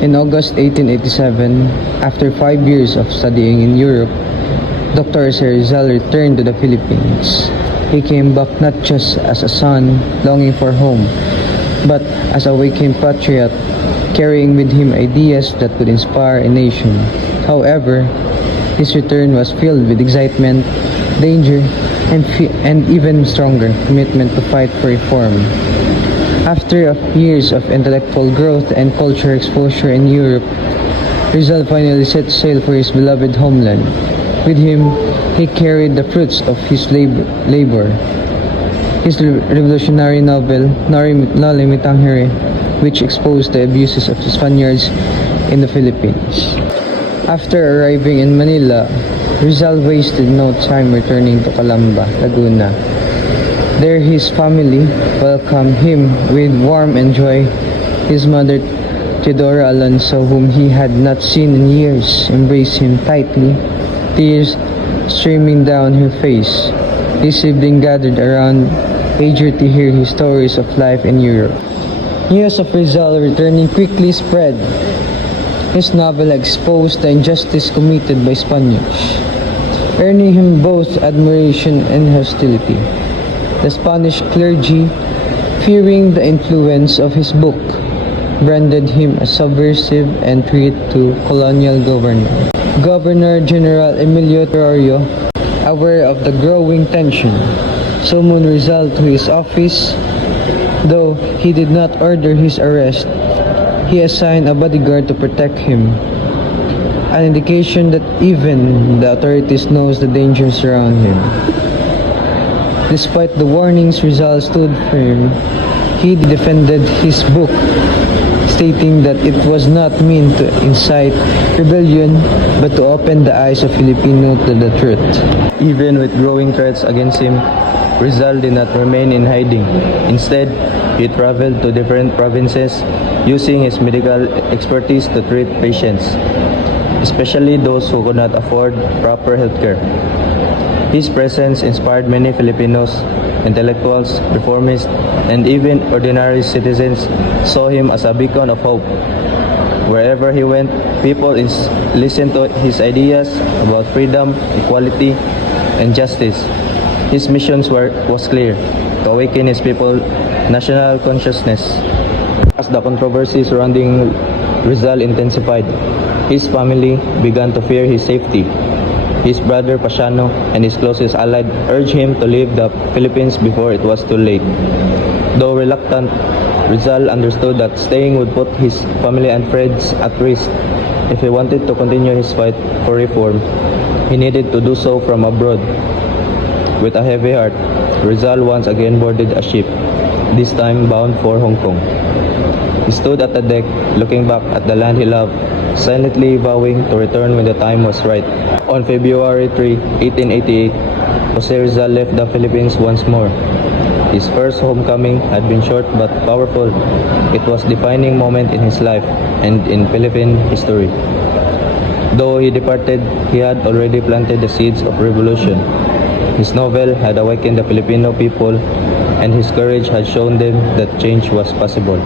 In August 1887, after 5 years of studying in Europe, Dr. Rizal returned to the Philippines. He came back not just as a son longing for home, but as a waking patriot, carrying with him ideas that could inspire a nation. However, his return was filled with excitement, danger, and even stronger commitment to fight for reform. After years of intellectual growth and cultural exposure in Europe, Rizal finally set sail for his beloved homeland. With him, he carried the fruits of his labor. His revolutionary novel, Noli Me Tangere, which exposed the abuses of the Spaniards in the Philippines. After arriving in Manila, Rizal wasted no time returning to Calamba, Laguna. There his family welcomed him with warmth and joy. His mother, Teodora Alonso, whom he had not seen in years, embraced him tightly, tears streaming down her face. His siblings gathered around, eager to hear his stories of life in Europe. News of Rizal returning quickly spread. His novel exposed the injustice committed by Spaniards, earning him both admiration and hostility. The Spanish clergy, fearing the influence of his book, branded him as subversive and treated to colonial governor. Governor General Emilio Torrio, aware of the growing tension, summoned Rizal to his office. Though he did not order his arrest, he assigned a bodyguard to protect him, an indication that even the authorities knows the dangers around him. Despite the warnings, Rizal stood firm. He defended his book, stating that it was not meant to incite rebellion, but to open the eyes of Filipinos to the truth. Even with growing threats against him, Rizal did not remain in hiding. Instead, he traveled to different provinces, using his medical expertise to treat patients, especially those who could not afford proper healthcare. His presence inspired many Filipinos, intellectuals, reformists, and even ordinary citizens saw him as a beacon of hope. Wherever he went, people listened to his ideas about freedom, equality, and justice. His mission was clear: to awaken his people's national consciousness. As the controversy surrounding Rizal intensified, his family began to fear his safety. His brother Pasiano and his closest ally urged him to leave the Philippines before it was too late. Though reluctant, Rizal understood that staying would put his family and friends at risk. If he wanted to continue his fight for reform, he needed to do so from abroad. With a heavy heart, Rizal once again boarded a ship, this time bound for Hong Kong. He stood at the deck, looking back at the land he loved, silently vowing to return when the time was right. On February 3, 1888, Jose Rizal left the Philippines once more. His first homecoming had been short but powerful. It was a defining moment in his life and in Philippine history. Though he departed, he had already planted the seeds of revolution. His novel had awakened the Filipino people, and his courage had shown them that change was possible.